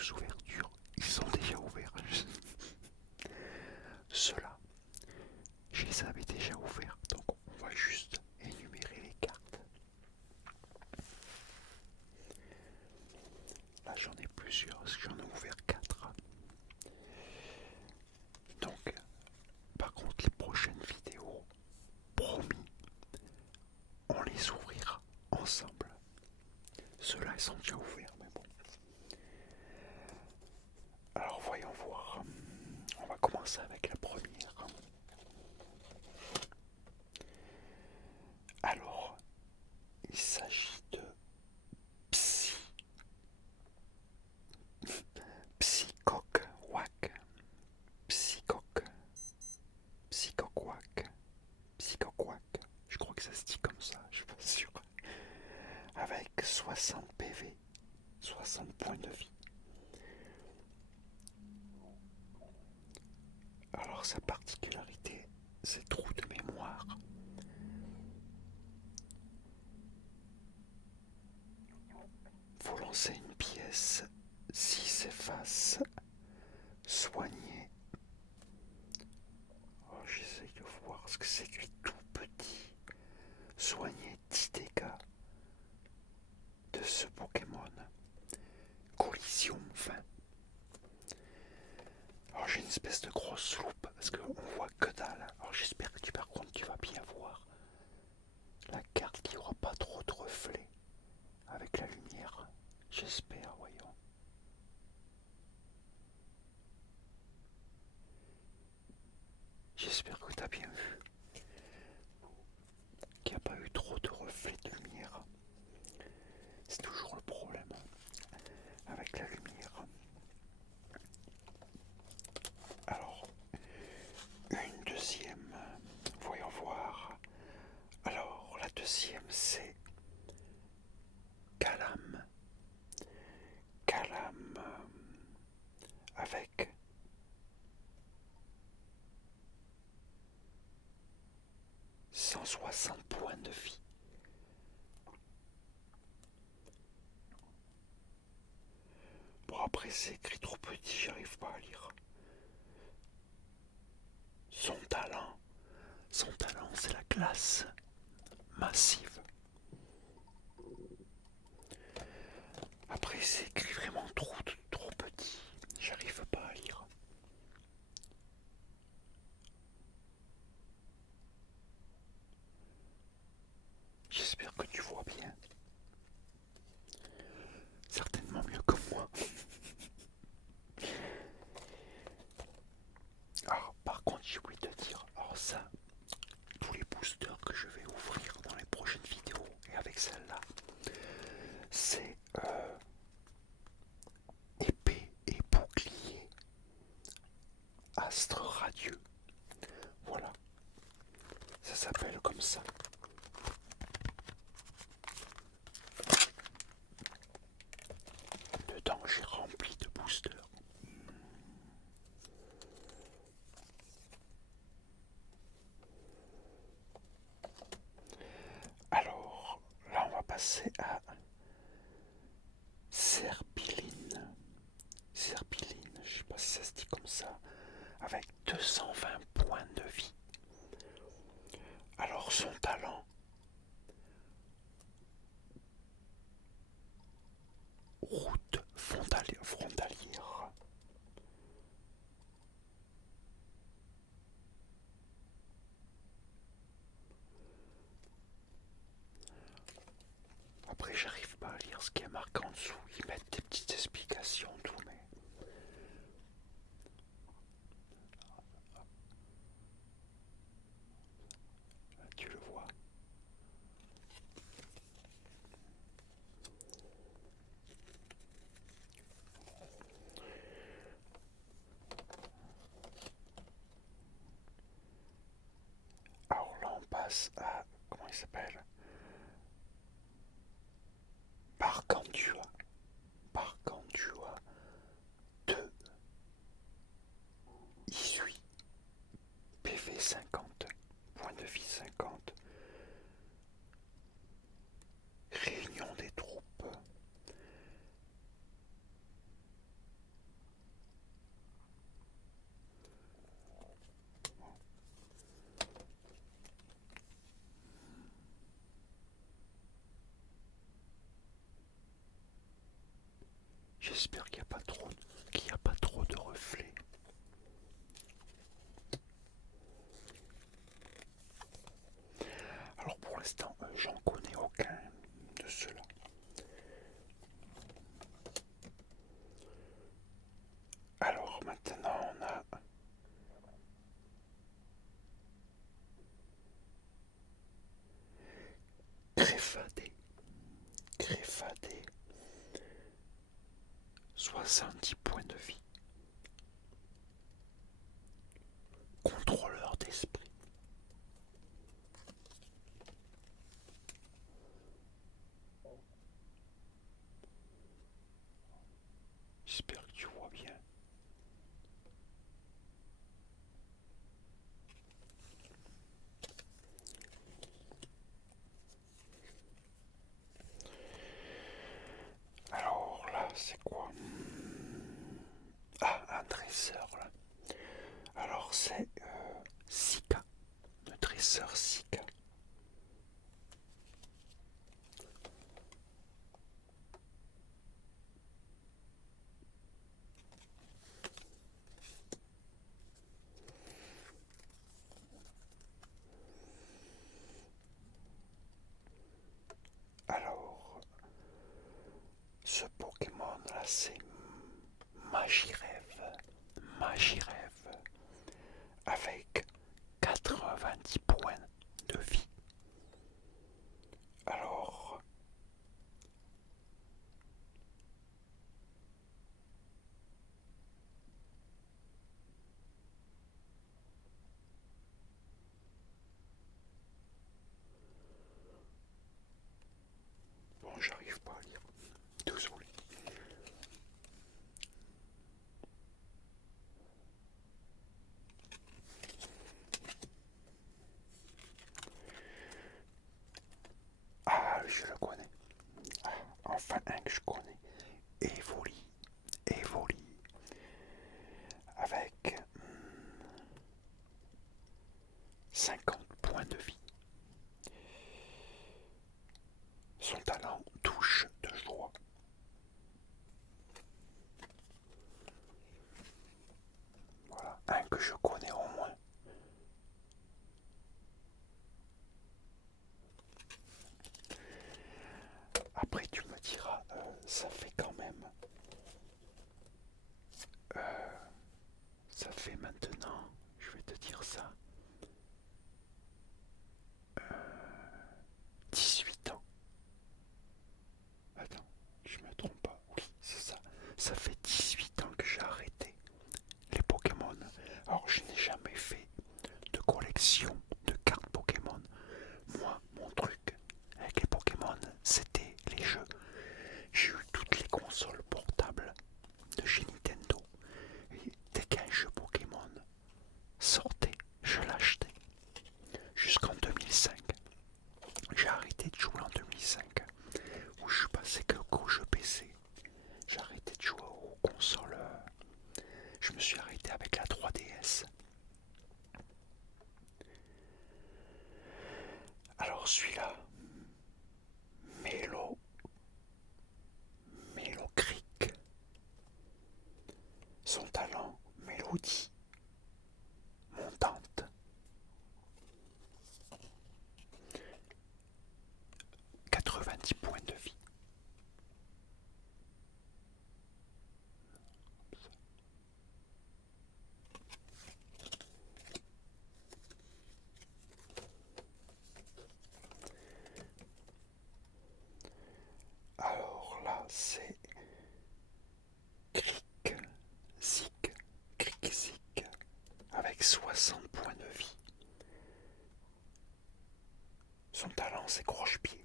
deux ouvertures, ils sont déjà ouverts. Ceux-là, je les avais déjà ouverts, donc on va juste énumérer les cartes. Là j'en ai plusieurs, parce que j'en ai ouvert 4. Donc, par contre, les prochaines vidéos, promis, on les ouvrira ensemble. Ceux-là, ils sont déjà ouverts, mais bon. Alors, voyons voir. On va commencer avec la première. Alors, il s'agit de Psychoc Wack. Psychoc. Psychoc Wack. Psychoc Wack. Je crois que ça se dit comme ça, je suis pas sûr. Avec 60 PV, 60 points de vie. Alors sa particularité, c'est trou de mémoire. Faut lancer une pièce, si s'efface, soigner. Oh, j'essaye de voir ce que c'est que tout petit. Soigner 10 dégâts de ce Pokémon. Collision 20. Alors j'ai une espèce de grosse loupe parce qu'on voit que dalle. Alors j'espère que par contre tu vas bien voir la carte qui aura pas trop de reflets avec la lumière. J'espère, voyons. J'espère que tu as bien vu qu'il n'y a pas eu trop de reflets de lumière. C'est toujours le problème avec la lumière. Alors, une deuxième, voyons voir. Alors, la deuxième, c'est Calam. Calam avec 160 points de vie. Bon, après, c'est écrit trop petit, j'arrive pas à lire. Son talent, c'est la glace massive. Après, c'est écrit vraiment trop petit. J'arrive pas à lire. J'espère que tu vois bien. Certainement mieux que moi. Alors, par contre, j'ai oublié de te dire, alors ça, tous les boosters que je vais ouvrir dans les prochaines vidéos, et avec celle-là, c'est épée et bouclier astre radieux. Voilà, ça s'appelle comme ça. Dedans, j'ai rempli de boosters. Alors, là, on va passer à Serpiline. Serpiline, je sais pas si ça se dit comme ça, avec 220 points de vie. Alors, son talent, route frontalière. Après, j'arrive pas à lire ce qui est marqué en dessous. Ils mettent des petites explications, tout, mais là, tu le vois. Alors là, on passe à, comment il s'appelle, Barcantua. Barcantua 2. Isui. PV 50. Point de vie 50. Réunion des troupes. J'espère qu'il n'y a pas trop de reflets. Alors pour l'instant, j'en connais aucun de ceux-là. Alors maintenant on a Greffadé. Greffadé. 70 points de vie. Contrôleur d'esprit. J'espère que tu vois bien. Alors là, c'est quoi? Ah, un dresseur là. Alors c'est Sika, le dresseur Sika. Alors, ce Pokémon là, c'est Magirève. Magirève. Avec 90 points de vie. Alors, bon, j'arrive pas à lire. Désolé. Ah, je le connais. Ah, enfin, un que je connais. Evoli. Evoli. Avec 50 points de vie. Son talent touche de joie. Voilà, un que je connais au moins. Après tu me diras, ça fait quand même... ça fait maintenant, je vais te dire ça, 18 ans. Attends, je me trompe pas. Oui, c'est ça. Ça fait 18 ans que j'ai arrêté les Pokémon. Alors je n'ai jamais fait de collection de cartes Pokémon. Moi, mon truc avec les Pokémon, c'était les jeux. J'ai eu toutes les consoles portables de chez Nintendo. Et dès qu'un jeu Pokémon sortait, je l'achetais. Jusqu'en 2005. J'ai arrêté de jouer en 2005. Où je suis passé qu'au jeu PC. J'ai arrêté de jouer aux consoles. Je me suis arrêté avec la 3DS. Alors celui-là, Mélo Crick. Son talent, mélodie montante. 90 points de vie. Alors là, c'est Crick Zik. Crick Zik. Avec 60 points de vie. Son talent, c'est croche-pied.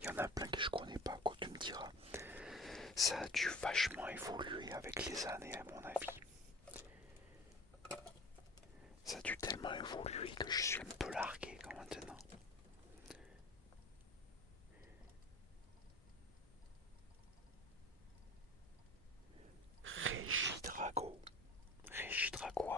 Il y en a plein que je connais pas, quoi, tu me diras. Ça a dû vachement évoluer avec les années, à mon avis. Ça a dû tellement évoluer que je suis un peu largué quand maintenant. Régidrago. Régidrago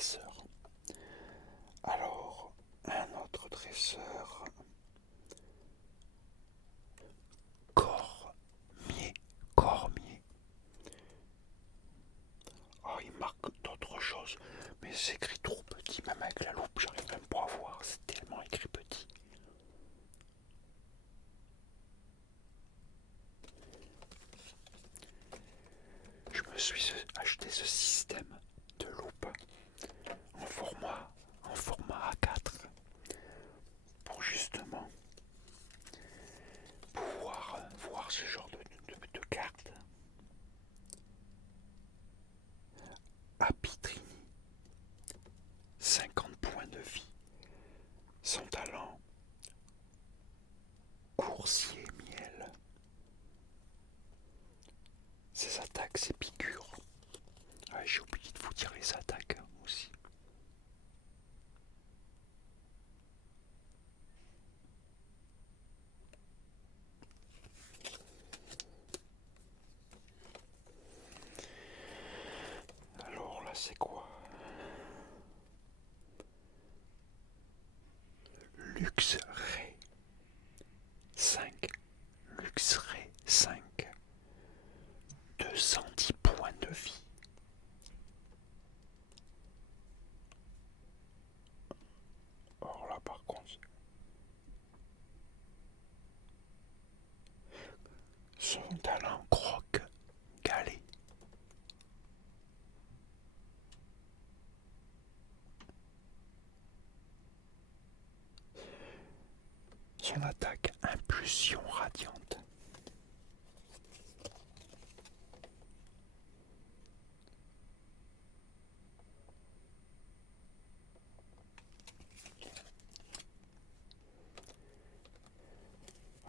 dresseur. Alors, un autre dresseur, cormier, cormier. Oh, il marque d'autres choses, mais c'est écrit trop petit, même avec la loupe, j'arrive même pas à voir, c'est tellement écrit petit. Je me suis acheté ce système de loupe en format A4 pour justement pouvoir voir ce genre de cartes. Apitrini, 50 points de vie. Son talent, coursier miel. Ses attaques, ses piqûres. Ah, j'ai oublié de vous dire les attaques aussi. Alors là, c'est quoi? Luxray 5. Luxray 5. 210 points de vie. Alors là, par contre, son talent croque galet. Son attaque, impulsion radiante.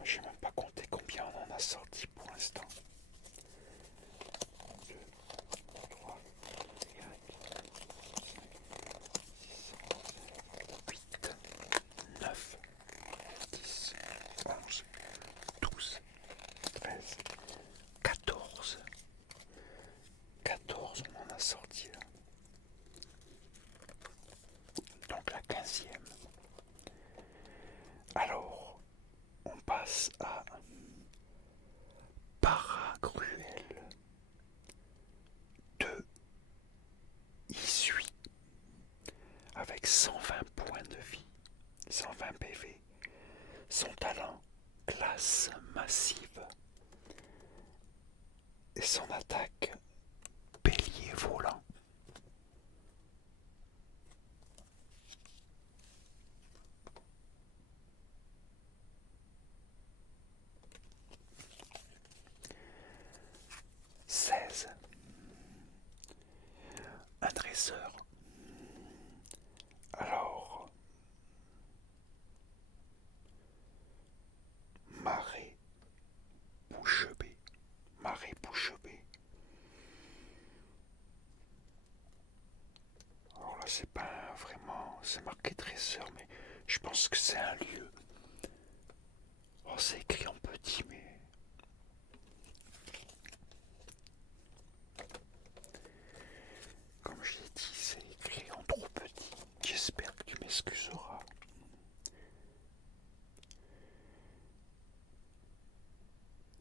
Je n'ai même pas compté combien on en a sorti pour l'instant. 2, 3, 4, 8, 9, 10, 11, 12, 13, 14. 14, on en a sorti là. Donc la 15e. Alors, on passe à Paragruel 2 Issui avec 120 points de vie, 120 PV. Son talent, glace massive. Et son attaque, bélier volant. Un dresseur. Alors, Marais Bouchebée. Marais Bouchebée. Alors là, c'est pas vraiment. C'est marqué dresseur, mais je pense que c'est un lieu. Oh, c'est écrit en petit, mais. Comme je l'ai dit, c'est écrit en trop petit. J'espère que tu m'excuseras.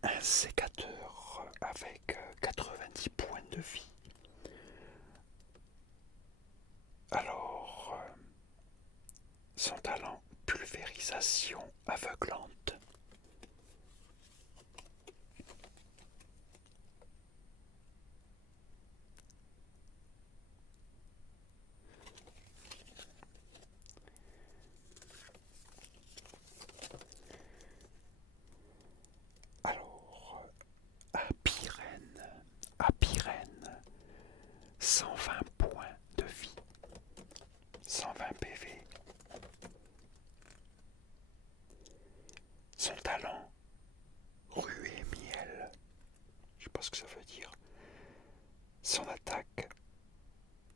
Un sécateur avec 90 points de vie. Alors, son talent, pulvérisation aveuglante. Alors, Apirène, 120 points de vie, 120 PV. Son talent, ruée miel, je sais pas ce que ça veut dire. Son attaque,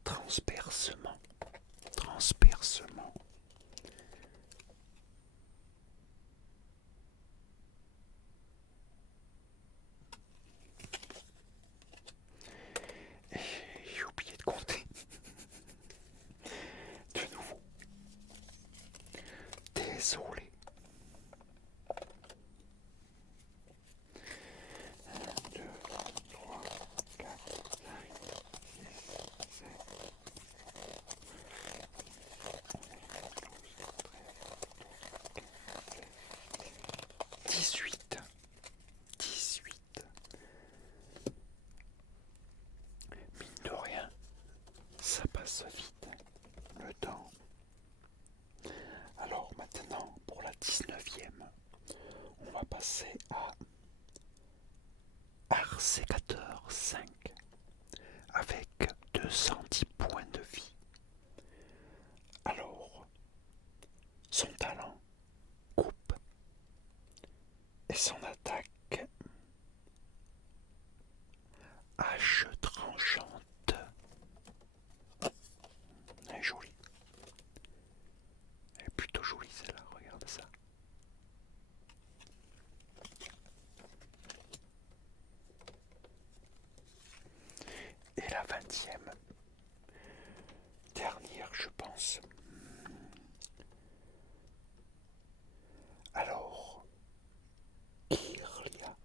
transpercement, transpercement. Et j'ai oublié de compter. passer à Arsécateur 5 avec 210 points de vie. Alors, son talent, coupe, et son attaque, hache tranchante. Elle est jolie. Elle est plutôt jolie celle-là, regarde ça. Et la 20e, dernière je pense. Alors, Kirlia,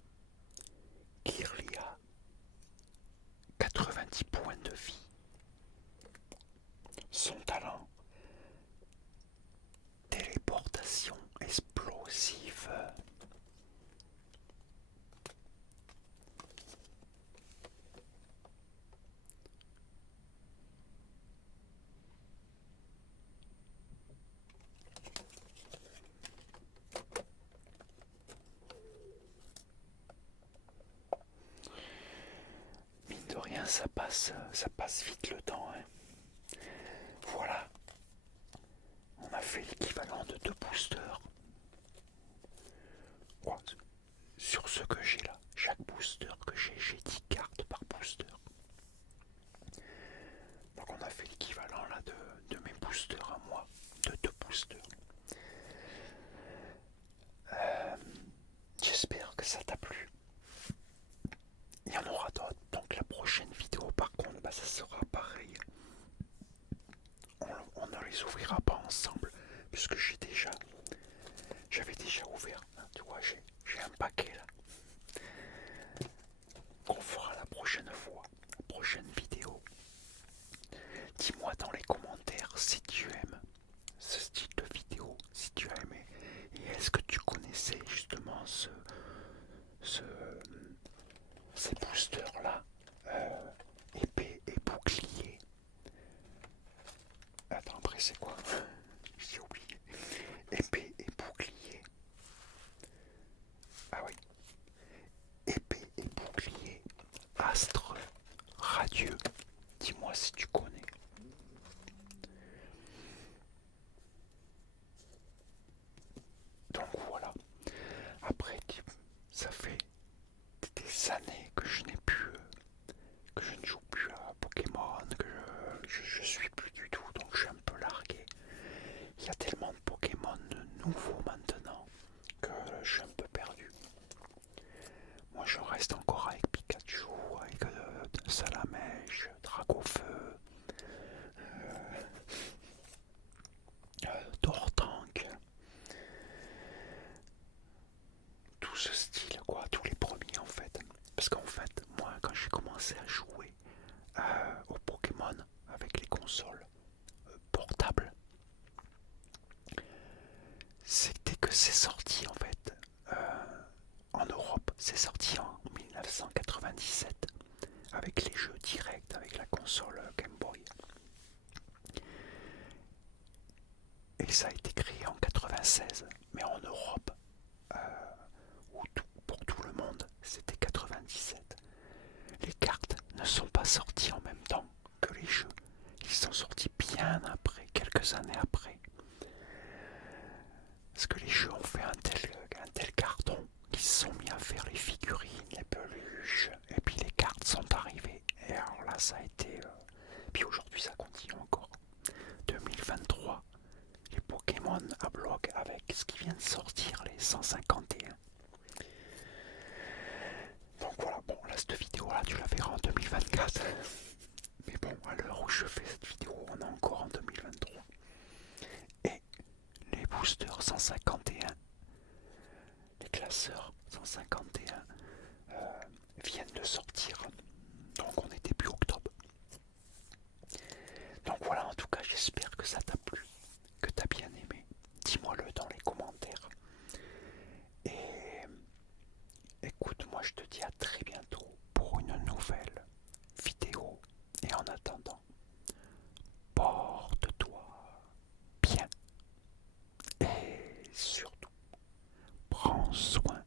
90 points de vie. Son talent, téléportation explosive. Mine de rien, ça passe vite le temps, hein. Voilà, on a fait l'équivalent de 2 boosters. Ouais, sur ce que j'ai là, chaque booster que j'ai 10 cartes par booster. Donc on a fait l'équivalent là de mes boosters à moi, de 2 boosters. J'espère que ça t'a plu. Il y en aura d'autres, donc la prochaine vidéo par contre, ça sera pareil. On ne les ouvrira pas ensemble, puisque j'avais déjà ouvert. Tu vois, j'ai un paquet là. Qu'on fera la prochaine fois, la prochaine vidéo. Dis-moi dans les commentaires si tu aimes ce style de vidéo, si tu as aimé. Et est-ce que tu connaissais justement ces boosters là, épée et bouclier. Attends, après c'est quoi? J'ai oublié. Épée et bouclier. Ah oui. Épée et bouclier. Astre radieux. Dis-moi si tu connais. Donc voilà. Après, ça fait des années que je n'ai plus, que je ne joue plus à Pokémon, que je suis plus du tout, donc je suis un peu largué. Il y a tellement de Pokémon nouveaux maintenant que je suis un peu perdu. Moi je reste encore avec Pikachu, avec Salamèche, Dragofeu, Tortank, tout ce style quoi, tous les premiers en fait. Parce qu'en fait, moi quand j'ai commencé à jouer au Pokémon avec les consoles portables, c'était que c'est sorti en fait en Europe, c'est sorti en 1997 avec les jeux directs avec la console Game Boy. Et ça a été créé en 96, mais en Europe, pour tout le monde, c'était 97. Les cartes ne sont pas sorties en même temps que les jeux. Ils sont sortis bien après, quelques années après. Parce que les jeux ont fait un tel carton qu'ils se sont mis à faire les figurines, les peluches, et puis les cartes sont arrivées. Et alors là, ça a été... Puis aujourd'hui, ça continue encore. 2023, les Pokémon à bloc avec ce qui vient de sortir, les 151. Donc voilà, bon, là, cette vidéo-là, tu la verras en 2024. Mais bon, à l'heure où je fais cette vidéo, on est encore en 2023. Et les boosters 151, les classeurs 151 viennent de sortir. Donc on est début octobre. Donc voilà, en tout cas, j'espère que ça t'a plu, que t'as bien aimé. Dis-moi-le dans les commentaires. Et écoute, moi je te dis à très bientôt pour une nouvelle vidéo. Et en attendant, porte-toi bien. Et surtout, prends soin